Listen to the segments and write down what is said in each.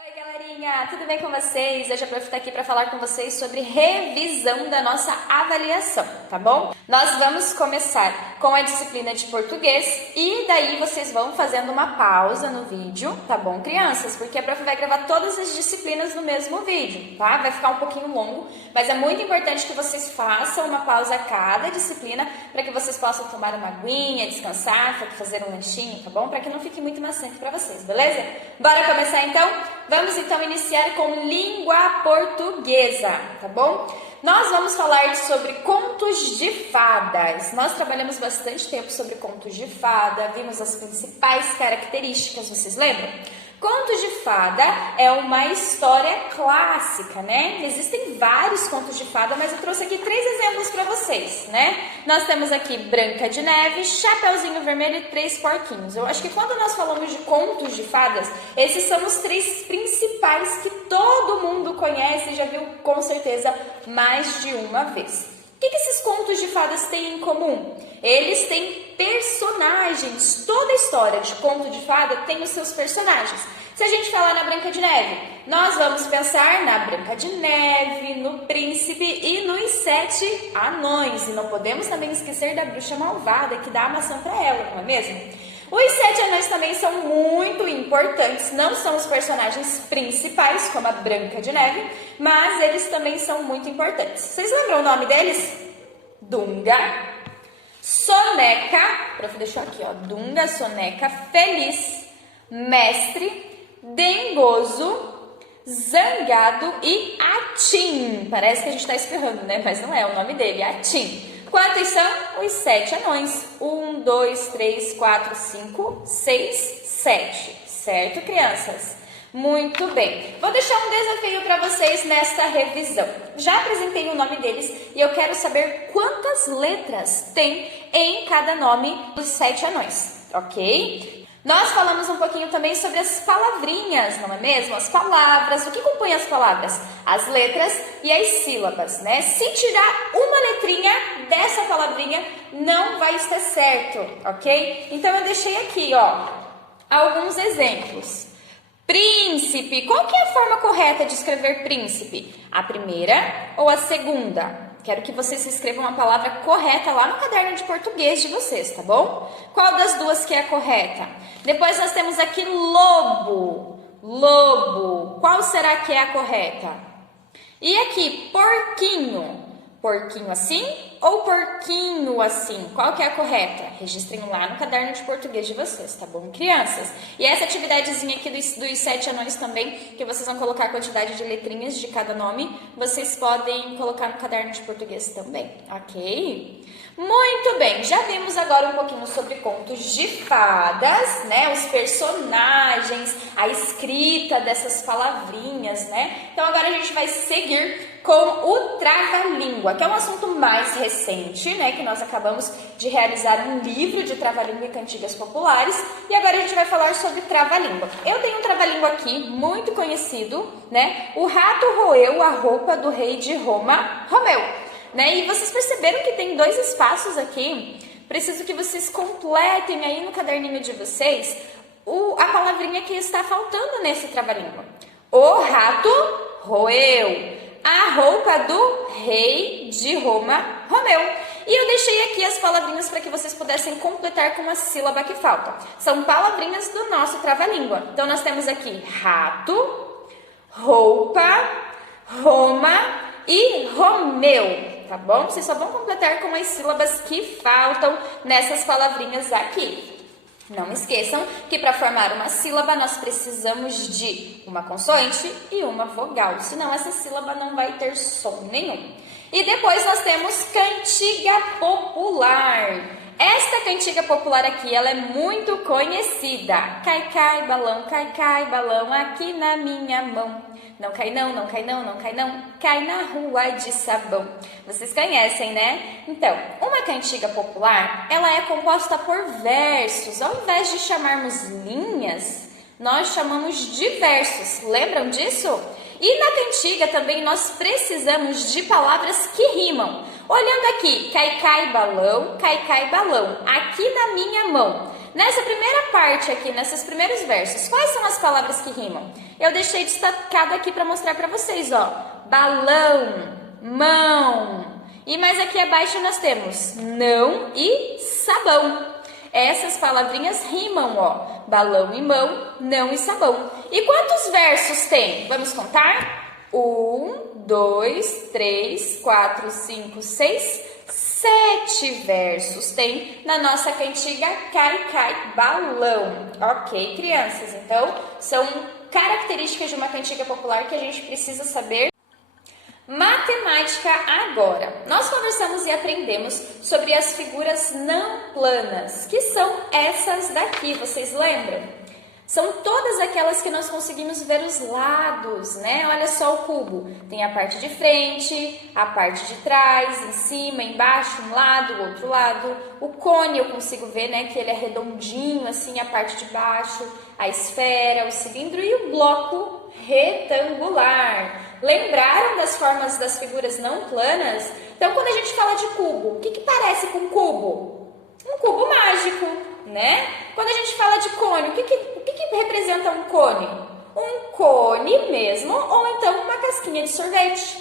Oi, galerinha! Tudo bem com vocês? Hoje a Prof está aqui para falar com vocês sobre revisão da nossa avaliação, tá bom? Nós vamos começar com a disciplina de português e daí vocês vão fazendo uma pausa no vídeo, tá bom, crianças? Porque a Prof vai gravar todas as disciplinas no mesmo vídeo, tá? Vai ficar um pouquinho longo, mas é muito importante que vocês façam uma pausa a cada disciplina para que vocês possam tomar uma aguinha, descansar, fazer um lanchinho, tá bom? Para que não fique muito maçante para vocês, beleza? Bora começar então? Vamos então iniciar com língua portuguesa, tá bom? Nós vamos falar sobre contos de fadas. Nós trabalhamos bastante tempo sobre contos de fada, vimos as principais características, vocês lembram? Contos de fada é uma história clássica, né? Existem vários contos de fada, mas eu trouxe aqui 3 exemplos para vocês, né? Nós temos aqui Branca de Neve, Chapeuzinho Vermelho e 3 Porquinhos. Eu acho que quando nós falamos de contos de fadas, esses são os 3 principais que todo mundo conhece e já viu com certeza mais de uma vez. O que esses contos de fadas têm em comum? Eles têm personagens. Toda história de conto de fada tem os seus personagens. Se a gente falar na Branca de Neve, nós vamos pensar na Branca de Neve, no Príncipe e nos 7 anões. E não podemos também esquecer da Bruxa Malvada, que dá a maçã para ela, não é mesmo? Os 7 anões também são muito importantes, não são os personagens principais, como a Branca de Neve, mas eles também são muito importantes. Vocês lembram o nome deles? Dunga, Soneca, Prof deixou aqui, ó, Dunga, Soneca, Feliz, Mestre, Dengoso, Zangado e Atim. Parece que a gente está espirrando, né? Mas não é o nome dele, é Atim. Quantos são? Os 7 anões. 1, 2, 3, 4, 5, 6, 7. Certo, crianças? Muito bem. Vou deixar um desafio para vocês nesta revisão. Já apresentei o nome deles e eu quero saber quantas letras tem em cada nome dos 7 anões, ok? Nós falamos um pouquinho também sobre as palavrinhas, não é mesmo? As palavras, o que compõe as palavras? As letras e as sílabas, né? Se tirar uma letrinha dessa palavrinha, não vai estar certo, ok? Então eu deixei aqui, ó, alguns exemplos. Príncipe, qual que é a forma correta de escrever príncipe? A primeira ou a segunda? Quero que vocês escrevam uma palavra correta lá no caderno de português de vocês, tá bom? Qual das duas que é a correta? Depois nós temos aqui lobo. Lobo. Qual será que é a correta? E aqui, porquinho. Porquinho assim ou porquinho assim? Qual que é a correta? Registrem lá no caderno de português de vocês, tá bom, crianças? E essa atividadezinha aqui dos 7 anões também, que vocês vão colocar a quantidade de letrinhas de cada nome, vocês podem colocar no caderno de português também, ok? Muito bem, já vimos agora um pouquinho sobre contos de fadas, né? Os personagens, a escrita dessas palavrinhas, né? Então agora a gente vai seguir com o trava-língua, que é um assunto mais recente, né? Que nós acabamos de realizar um livro de trava-língua e cantigas populares. E agora a gente vai falar sobre trava-língua. Eu tenho um trava-língua aqui, muito conhecido, né? O rato roeu a roupa do rei de Roma, Romeu. Né? E vocês perceberam que tem 2 espaços aqui? Preciso que vocês completem aí no caderninho de vocês a palavrinha que está faltando nesse trava-língua. O rato roeu a roupa do rei de Roma, Romeu. E eu deixei aqui as palavrinhas para que vocês pudessem completar com a sílaba que falta. São palavrinhas do nosso trava-língua. Então nós temos aqui rato, roupa, Roma e Romeu. Tá bom? Vocês só vão completar com as sílabas que faltam nessas palavrinhas aqui. Não esqueçam que para formar uma sílaba nós precisamos de uma consoante e uma vogal, senão essa sílaba não vai ter som nenhum. E depois nós temos cantiga popular. Esta cantiga popular aqui, ela é muito conhecida. Cai, cai, balão aqui na minha mão. Não cai não, não cai não, não cai não, cai na rua de sabão. Vocês conhecem, né? Então, uma cantiga popular, ela é composta por versos. Ao invés de chamarmos linhas, nós chamamos de versos. Lembram disso? E na cantiga também nós precisamos de palavras que rimam. Olhando aqui, cai, cai, balão, aqui na minha mão. Nessa primeira parte aqui, nesses primeiros versos, quais são as palavras que rimam? Eu deixei destacado aqui para mostrar para vocês, ó. Balão, mão. E mais aqui abaixo nós temos não e sabão. Essas palavrinhas rimam, ó. Balão e mão, não e sabão. E quantos versos tem? Vamos contar? 1, 2, 3, 4, 5, 6, 7 versos tem na nossa cantiga Cai, Cai, Balão. Ok, crianças? Então, são características de uma cantiga popular que a gente precisa saber. Matemática agora. Nós conversamos e aprendemos sobre as figuras não planas, que são essas daqui, vocês lembram? São todas aquelas que nós conseguimos ver os lados, né? Olha só o cubo. Tem a parte de frente, a parte de trás, em cima, embaixo, um lado, o outro lado. O cone eu consigo ver, né? Que ele é redondinho, assim, a parte de baixo. A esfera, o cilindro e o bloco retangular. Lembraram das formas das figuras não planas? Então, quando a gente fala de cubo, o que parece com cubo? Um cubo mágico, né? Quando a gente fala de cone, o que representa um cone? Um cone mesmo, ou então uma casquinha de sorvete.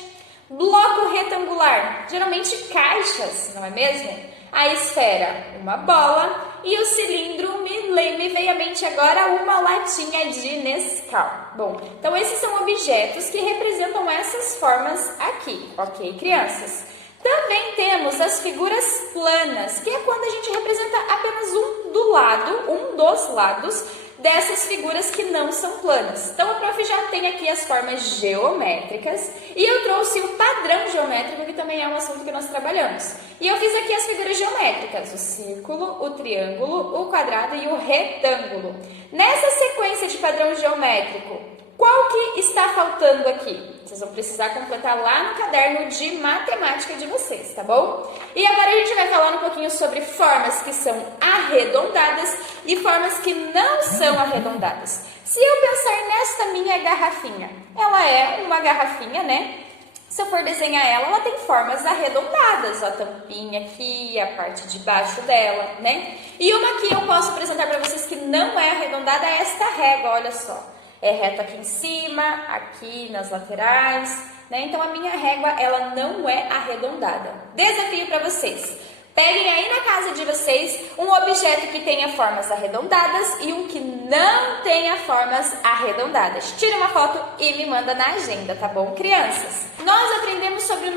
Bloco retangular, geralmente caixas, não é mesmo? A esfera, uma bola, e o cilindro, me veio à mente agora uma latinha de Nescau. Bom, então esses são objetos que representam essas formas aqui, ok, crianças? Também temos as figuras planas, que é quando a gente representa apenas um dos lados dessas figuras que não são planas. Então, a prof já tem aqui as formas geométricas e eu trouxe o padrão geométrico, que também é um assunto que nós trabalhamos. E eu fiz aqui as figuras geométricas, o círculo, o triângulo, o quadrado e o retângulo. Nessa sequência de padrão geométrico, qual que está faltando aqui? Vocês vão precisar completar lá no caderno de matemática de vocês, tá bom? E agora a gente vai falar um pouquinho sobre formas que são arredondadas e formas que não são arredondadas. Se eu pensar nesta minha garrafinha, ela é uma garrafinha, né? Se eu for desenhar ela, ela tem formas arredondadas, a tampinha aqui, a parte de baixo dela, né? E uma que eu posso apresentar para vocês que não é arredondada é esta régua, olha só. É reta aqui em cima, aqui nas laterais, né? Então, a minha régua, ela não é arredondada. Desafio para vocês. Peguem aí na casa de vocês um objeto que tenha formas arredondadas e um que não tenha formas arredondadas. Tira uma foto e me manda na agenda, tá bom, crianças? Nós aprendemos sobre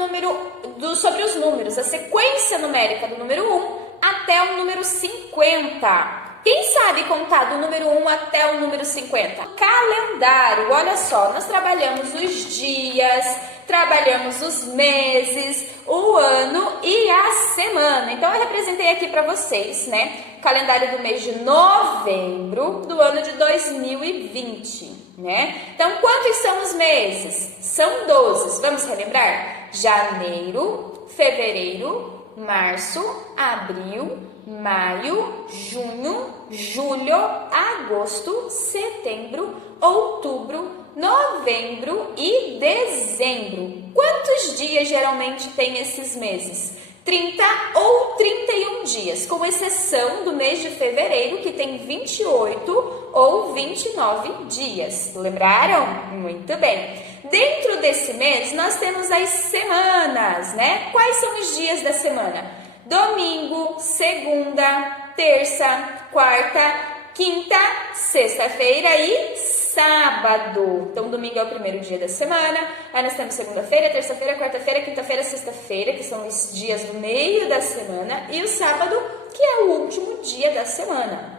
sobre os números, a sequência numérica do número 1 até o número 50. Quem sabe contar do número 1 até o número 50? Calendário, olha só, nós trabalhamos os dias, trabalhamos os meses, o ano e a semana. Então, eu representei aqui para vocês, né? O calendário do mês de novembro do ano de 2020, né? Então, quantos são os meses? São 12. Vamos relembrar? Janeiro, fevereiro, março, abril, maio, junho, julho, agosto, setembro, outubro, novembro e dezembro. Quantos dias geralmente tem esses meses? 30 ou 31 dias, com exceção do mês de fevereiro, que tem 28 ou 29 dias. Lembraram? Muito bem. Dentro desse mês, nós temos as semanas, né? Quais são os dias da semana? Domingo, segunda, terça, quarta, quinta, sexta-feira e sábado. Então, domingo é o primeiro dia da semana. Aí nós temos segunda-feira, terça-feira, quarta-feira, quinta-feira, sexta-feira, que são os dias do meio da semana. E o sábado, que é o último dia da semana.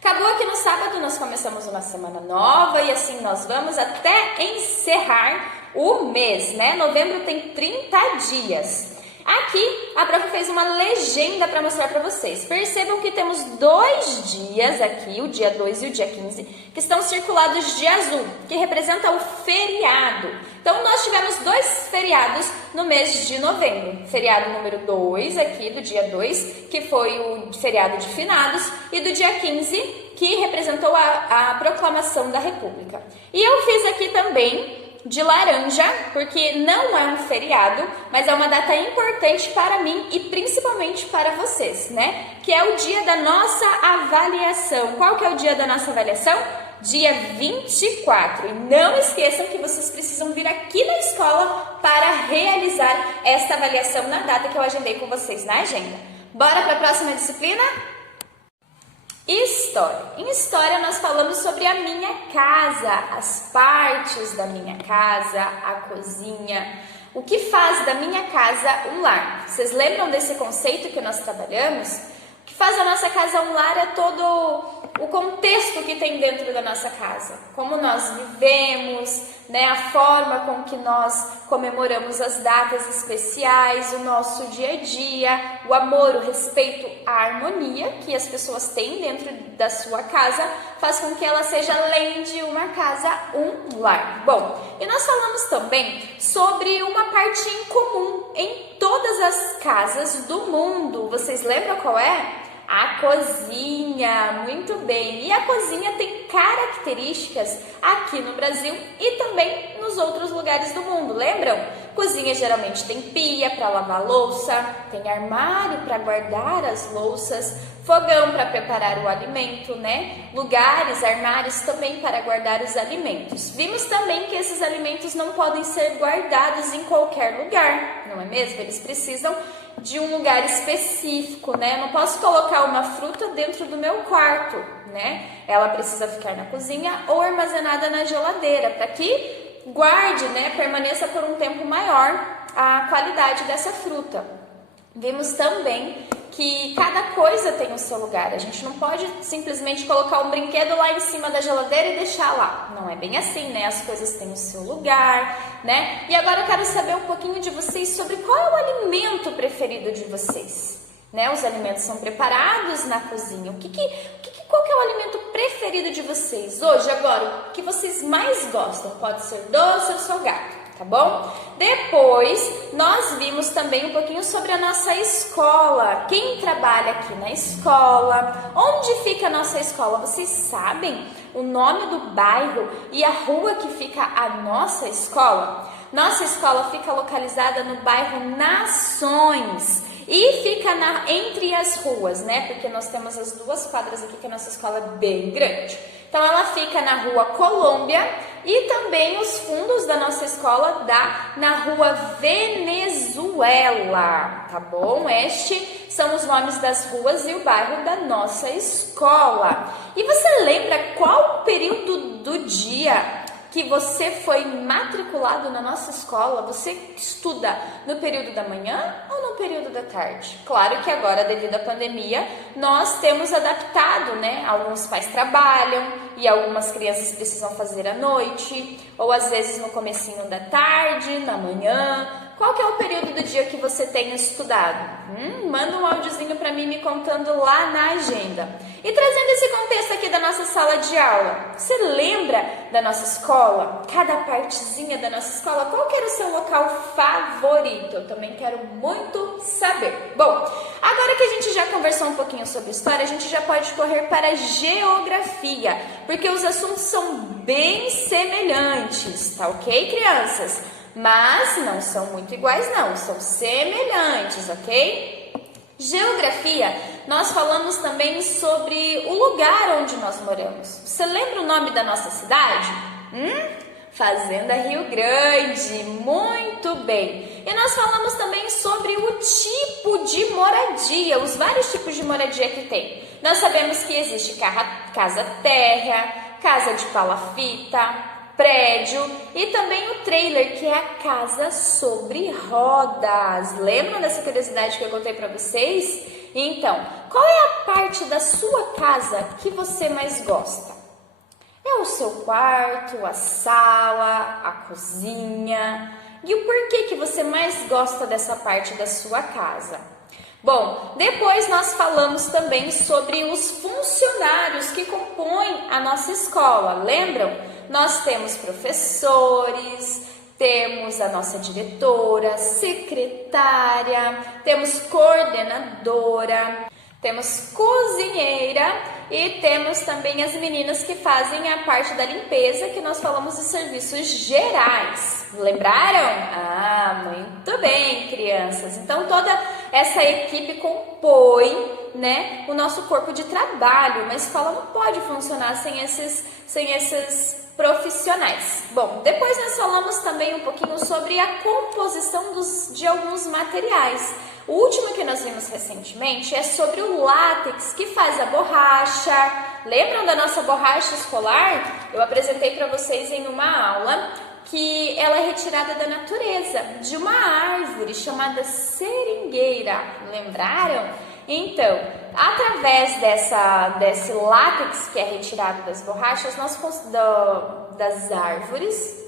Acabou que no sábado nós começamos uma semana nova e assim nós vamos até encerrar o mês, né? Novembro tem 30 dias. Aqui, a prof fez uma legenda para mostrar para vocês. Percebam que temos 2 dias aqui, o dia 2 e o dia 15, que estão circulados de azul, que representa o feriado. Então, nós tivemos 2 feriados no mês de novembro. Feriado número 2 aqui, do dia 2, que foi o feriado de finados, e do dia 15, que representou a proclamação da República. E eu fiz aqui também de laranja, porque não é um feriado, mas é uma data importante para mim e principalmente para vocês, né? Que é o dia da nossa avaliação. Qual que é o dia da nossa avaliação? Dia 24. E não esqueçam que vocês precisam vir aqui na escola para realizar esta avaliação na data que eu agendei com vocês na agenda. Bora para a próxima disciplina? História. Em história nós falamos sobre a minha casa, as partes da minha casa, a cozinha, o que faz da minha casa um lar. Vocês lembram desse conceito que nós trabalhamos? O que faz a nossa casa um lar é todo o contexto que tem dentro da nossa casa, como nós vivemos, né, a forma com que nós comemoramos as datas especiais, o nosso dia a dia, o amor, o respeito, a harmonia que as pessoas têm dentro da sua casa, faz com que ela seja, além de uma casa, um lar. Bom, e nós falamos também sobre uma parte em comum em todas as casas do mundo. Vocês lembram qual é? A cozinha, muito bem. E a cozinha tem características aqui no Brasil e também nos outros lugares do mundo, lembram? Cozinha geralmente tem pia para lavar louça, tem armário para guardar as louças, fogão para preparar o alimento, né? Lugares, armários também para guardar os alimentos. Vimos também que esses alimentos não podem ser guardados em qualquer lugar, não é mesmo? Eles precisam de um lugar específico, né? Eu não posso colocar uma fruta dentro do meu quarto, né? Ela precisa ficar na cozinha ou armazenada na geladeira, para que guarde, né? Permaneça por um tempo maior a qualidade dessa fruta. Vimos também que cada coisa tem o seu lugar. A gente não pode simplesmente colocar um brinquedo lá em cima da geladeira e deixar lá. Não é bem assim, né? As coisas têm o seu lugar, né? E agora eu quero saber um pouquinho de vocês sobre qual é o alimento preferido de vocês. Né? Os alimentos são preparados na cozinha. Qual que é o alimento preferido de vocês? Hoje, agora, o que vocês mais gostam? Pode ser doce ou salgado. Tá bom? Depois, nós vimos também um pouquinho sobre a nossa escola. Quem trabalha aqui na escola? Onde fica a nossa escola? Vocês sabem o nome do bairro e a rua que fica a nossa escola? Nossa escola fica localizada no bairro Nações. E fica entre as ruas, né? Porque nós temos as duas quadras aqui, que a nossa escola é bem grande. Então, ela fica na Rua Colômbia e também os fundos da nossa escola dá na Rua Venezuela, tá bom? Estes são os nomes das ruas e o bairro da nossa escola. E você lembra qual período do dia que você foi matriculado na nossa escola? Você estuda no período da manhã ou no período da tarde? Claro que agora, devido à pandemia, nós temos adaptado, né? Alguns pais trabalham e algumas crianças precisam fazer à noite, ou às vezes no comecinho da tarde, na manhã. Qual que é o período do dia que você tem estudado? Manda um áudiozinho para mim me contando lá na agenda. E trazendo esse contexto aqui da nossa sala de aula, você lembra da nossa escola? Cada partezinha da nossa escola, qual que era o seu local favorito? Eu também quero muito saber. Bom, agora que a gente já conversou um pouquinho sobre história, a gente já pode correr para a geografia, porque os assuntos são bem semelhantes, tá ok, crianças? Mas não são muito iguais não, são semelhantes, ok? Geografia, nós falamos também sobre o lugar onde nós moramos. Você lembra o nome da nossa cidade? Fazenda Rio Grande, muito bem. E nós falamos também sobre o tipo de moradia, os vários tipos de moradia que tem. Nós sabemos que existe casa-terra, casa de palafita, prédio e também o trailer, que é a casa sobre rodas. Lembram dessa curiosidade que eu contei para vocês? Então, qual é a parte da sua casa que você mais gosta? É o seu quarto, a sala, a cozinha? E o porquê que você mais gosta dessa parte da sua casa? Bom, depois nós falamos também sobre os funcionários que compõem a nossa escola. Lembram? Nós temos professores, temos a nossa diretora, secretária, temos coordenadora, temos cozinheira E temos também as meninas que fazem a parte da limpeza, que nós falamos de serviços gerais. Lembraram? Ah, muito bem, crianças. Então, toda essa equipe compõe, né, o nosso corpo de trabalho. Uma escola não pode funcionar sem esses profissionais. Bom, depois nós falamos também um pouquinho sobre a composição de alguns materiais. O último que nós vimos recentemente é sobre o látex, que faz a borracha. Lembram da nossa borracha escolar? Eu apresentei para vocês em uma aula que ela é retirada da natureza, de uma árvore chamada seringueira. Lembraram? Então, através desse látex que é retirado das borrachas, das árvores,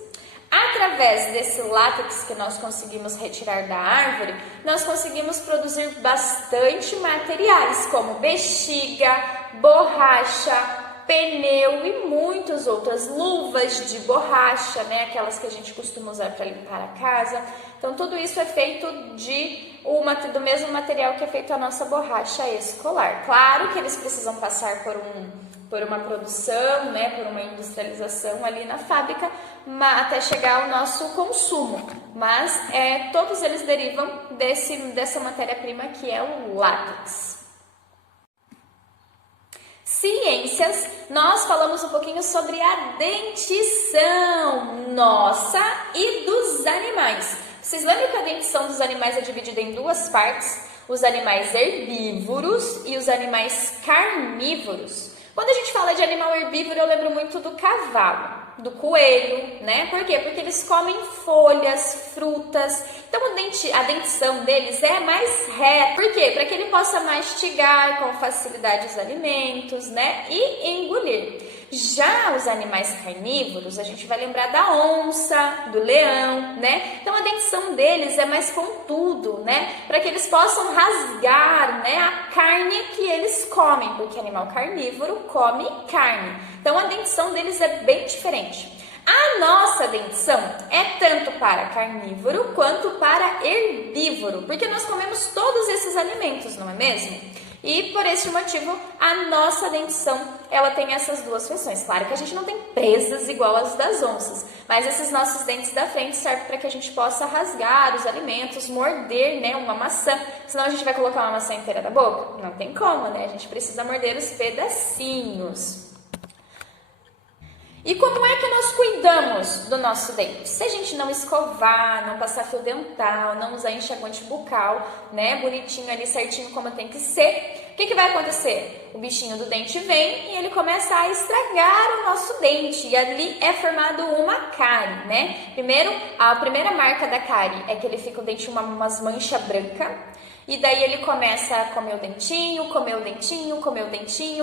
através desse látex que nós conseguimos retirar da árvore, nós conseguimos produzir bastante materiais, como bexiga, borracha, pneu e muitas outras, luvas de borracha, né? Aquelas que a gente costuma usar para limpar a casa. Então, tudo isso é feito do mesmo material que é feito a nossa borracha escolar. Claro que eles precisam passar por uma produção, né? Por uma industrialização ali na fábrica, até chegar ao nosso consumo. Mas todos eles derivam dessa matéria-prima que é o látex. Ciências, nós falamos um pouquinho sobre a dentição nossa e dos animais. Vocês lembram que a dentição dos animais é dividida em duas partes? Os animais herbívoros e os animais carnívoros. Quando a gente fala de animal herbívoro, eu lembro muito do cavalo, do coelho, né? Por quê? Porque eles comem folhas, frutas. Então, a dentição deles é mais reta. Por quê? Para que ele possa mastigar com facilidade os alimentos, né? E engolir. Já os animais carnívoros, a gente vai lembrar da onça, do leão, né? Então, a dentição deles é mais pontudo, né? Para que eles possam rasgar, né, a carne que eles comem, porque animal carnívoro come carne. Então, a dentição deles é bem diferente. A nossa dentição é tanto para carnívoro quanto para herbívoro, porque nós comemos todos esses alimentos, não é mesmo? E por esse motivo, a nossa dentição, ela tem essas duas funções. Claro que a gente não tem presas igual as das onças, mas esses nossos dentes da frente servem para que a gente possa rasgar os alimentos, morder, né, uma maçã. Senão a gente vai colocar uma maçã inteira na boca? Não tem como, né? A gente precisa morder os pedacinhos. E como é que nós cuidamos do nosso dente? Se a gente não escovar, não passar fio dental, não usar enxaguante bucal, né, bonitinho ali, certinho como tem que ser, o que vai acontecer? O bichinho do dente vem e ele começa a estragar o nosso dente e ali é formado uma cárie, né? A primeira marca da cárie é que ele fica o dente umas manchas brancas. E daí ele começa a comer o dentinho,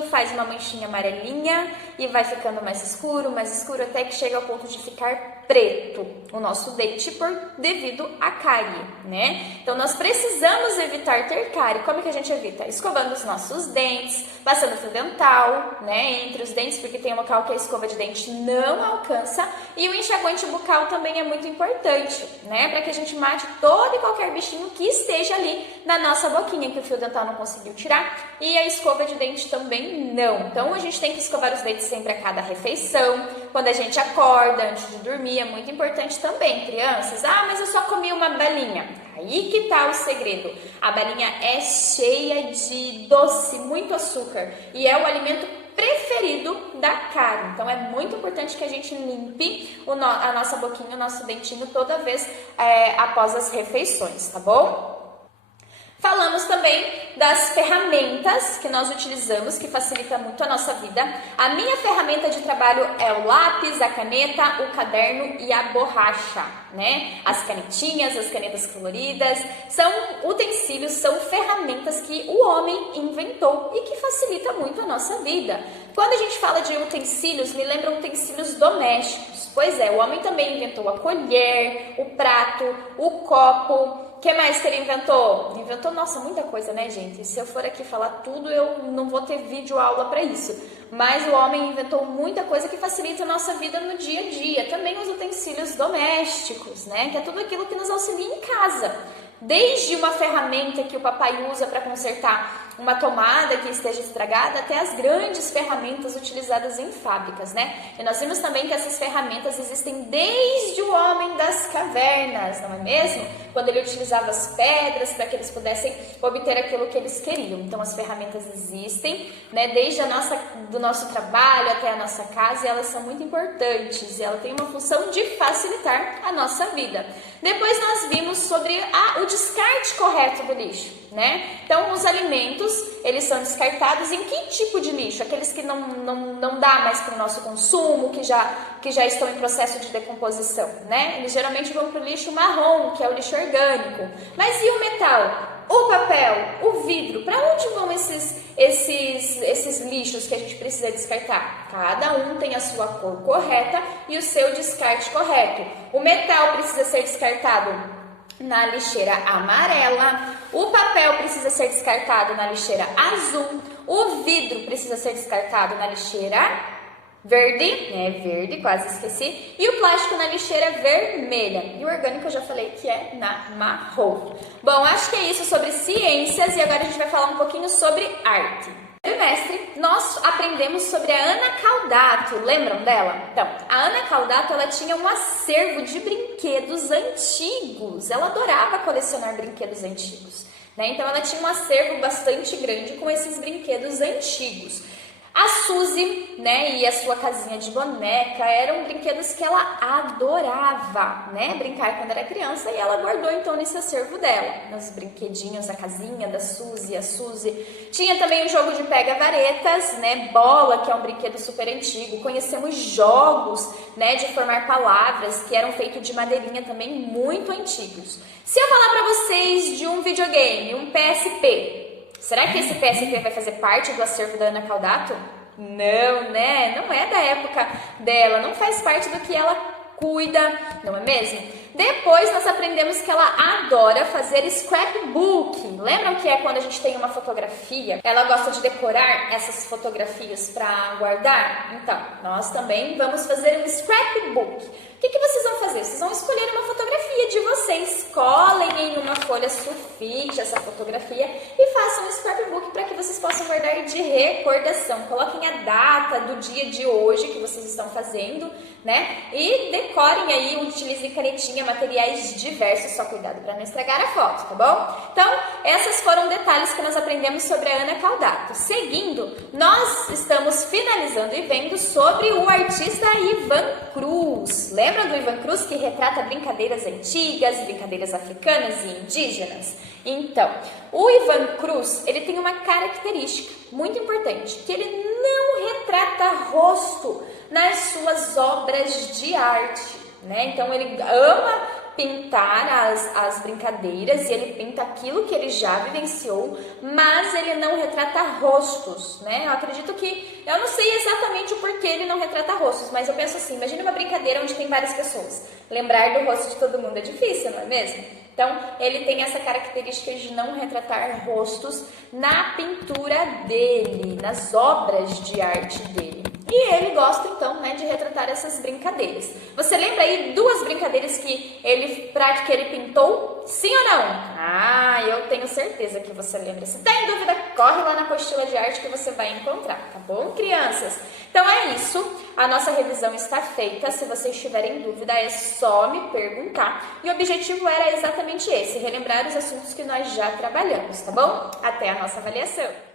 faz uma manchinha amarelinha e vai ficando mais escuro, até que chega ao ponto de ficar preto o nosso dente devido à cárie, né? Então, nós precisamos evitar ter cárie. Como que a gente evita? Escovando os nossos dentes, passando fio dental, né, entre os dentes, porque tem um local que a escova de dente não alcança. E o enxaguante bucal também é muito importante, né, para que a gente mate todo e qualquer bichinho que esteja ali na nossa boquinha, que o fio dental não conseguiu tirar, e a escova de dente também não. Então, a gente tem que escovar os dentes sempre a cada refeição, quando a gente acorda, antes de dormir, é muito importante também, crianças. Ah, mas eu só comi uma balinha. Aí que tá o segredo. A balinha é cheia de doce, muito açúcar, e é o alimento preferido da cárie. Então, é muito importante que a gente limpe a nossa boquinha, o nosso dentinho toda vez após as refeições, tá bom? Falamos também das ferramentas que nós utilizamos, que facilita muito a nossa vida. A minha ferramenta de trabalho é o lápis, a caneta, o caderno e a borracha, né? As canetinhas, as canetas coloridas, são utensílios, são ferramentas que o homem inventou e que facilita muito a nossa vida. Quando a gente fala de utensílios, me lembra utensílios domésticos. Pois é, o homem também inventou a colher, o prato, o copo. O que mais que ele inventou? Inventou, nossa, muita coisa, né, gente? Se eu for aqui falar tudo, eu não vou ter vídeo aula para isso. Mas o homem inventou muita coisa que facilita a nossa vida no dia a dia. Também os utensílios domésticos, né? Que é tudo aquilo que nos auxilia em casa. Desde uma ferramenta que o papai usa para consertar uma tomada que esteja estragada, até as grandes ferramentas utilizadas em fábricas, né? E nós vimos também que essas ferramentas existem desde o homem das cavernas, não é mesmo? Quando ele utilizava as pedras para que eles pudessem obter aquilo que eles queriam. Então as ferramentas existem, né? Desde do nosso trabalho até a nossa casa, e elas são muito importantes, e ela tem uma função de facilitar a nossa vida. Depois nós vimos sobre o descarte correto do lixo, né? Então os alimentos, eles são descartados em que tipo de lixo? Aqueles que não dá mais para o nosso consumo, que já estão em processo de decomposição, né? Eles geralmente vão para o lixo marrom, que é o lixo orgânico. Mas e o metal? O papel, o vidro, para onde vão esses lixos que a gente precisa descartar? Cada um tem a sua cor correta e o seu descarte correto. O metal precisa ser descartado na lixeira amarela, o papel precisa ser descartado na lixeira azul, o vidro precisa ser descartado na lixeira verde, quase esqueci, e o plástico na lixeira vermelha. E o orgânico eu já falei que é na marrom. Bom, acho que é isso sobre ciências, e agora a gente vai falar um pouquinho sobre arte. No trimestre, nós aprendemos sobre a Ana Caldato, lembram dela? Então, a Ana Caldato, ela tinha um acervo de brinquedos antigos, ela adorava colecionar brinquedos antigos, né? Então ela tinha um acervo bastante grande com esses brinquedos antigos. A Suzy, né, e a sua casinha de boneca eram brinquedos que ela adorava, né, brincar quando era criança, e ela guardou então nesse acervo dela, nos brinquedinhos, a casinha da Suzy, a Suzy. Tinha também o jogo de pega-varetas, né, bola, que é um brinquedo super antigo. Conhecemos jogos, né, de formar palavras, que eram feitos de madeirinha também, muito antigos. Se eu falar para vocês de um videogame, um PSP, será que esse PSP vai fazer parte do acervo da Ana Caldato? Não, né? Não é da época dela, não faz parte do que ela cuida, não é mesmo? Depois nós aprendemos que ela adora fazer scrapbook. Lembram que é quando a gente tem uma fotografia? Ela gosta de decorar essas fotografias para guardar? Então, nós também vamos fazer um scrapbook. O que vocês vão fazer? Vocês vão escolher uma fotografia de vocês, colhem em uma folha sulfite essa fotografia e façam um scrapbook para que vocês possam guardar de recordação. Coloquem a data do dia de hoje que vocês estão fazendo, né? E decorem aí, utilizem canetinha, materiais diversos, só cuidado para não estragar a foto, tá bom? Então, esses foram detalhes que nós aprendemos sobre a Ana Caldato. Seguindo, nós estamos finalizando e vendo sobre o artista Ivan Cruz. Lembra do Ivan Cruz, que retrata brincadeiras antigas, brincadeiras africanas e indígenas? Então, o Ivan Cruz, ele tem uma característica muito importante, que ele não retrata rosto nas suas obras de arte, né? Então, ele ama pintar as brincadeiras e ele pinta aquilo que ele já vivenciou, mas ele não retrata rostos, né? Eu acredito que, eu não sei exatamente o porquê ele não retrata rostos, mas eu penso assim, imagine uma brincadeira onde tem várias pessoas. Lembrar do rosto de todo mundo é difícil, não é mesmo? Então, ele tem essa característica de não retratar rostos na pintura dele, nas obras de arte dele. E ele gosta, então, né, de retratar essas brincadeiras. Você lembra aí duas brincadeiras que ele pintou? Sim ou não? Ah, eu tenho certeza que você lembra. Se tá em dúvida, corre lá na apostila de arte que você vai encontrar, tá bom, crianças? Então é isso, a nossa revisão está feita. Se vocês tiverem dúvida, é só me perguntar. E o objetivo era exatamente esse, relembrar os assuntos que nós já trabalhamos, tá bom? Até a nossa avaliação!